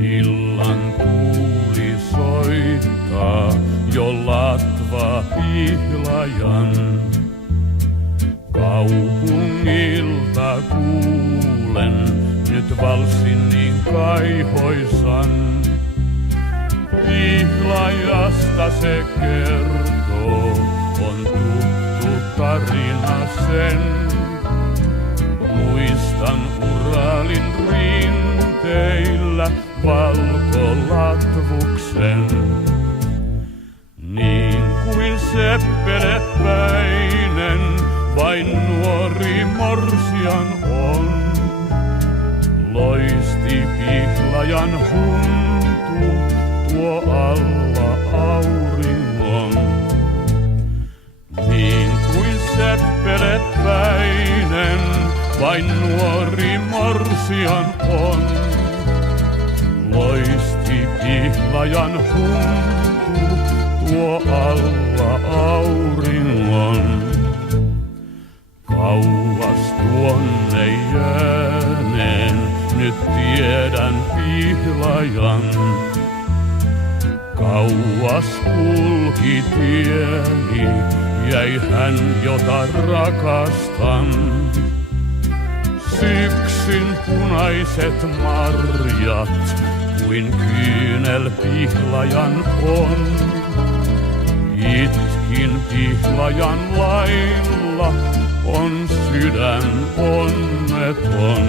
Illan tuuli soittaa jo latva pihlajan. Kaupungilta kuulen nyt valssin niin kaihoisan. Pihlajasta se kertoo, on tuttu tarina sen. Muistan Uralin rinteillä valkolatvuksen. Niin kuin seppelepäinen vain nuori morsian on. Loisti pihlajan huntu tuo alla auringon. Niin kuin seppelepäinen vain nuori morsian on. Loisti pihlajan huntu tuo alla auringon. Kauas tuonne jääneen nyt tiedän pihlajan. Kauas kulki tieni, jäi hän jota rakastan. Syksyn punaiset marjat kuin kyynel pihlajan on. Itkin pihlajan lailla, on sydän onneton.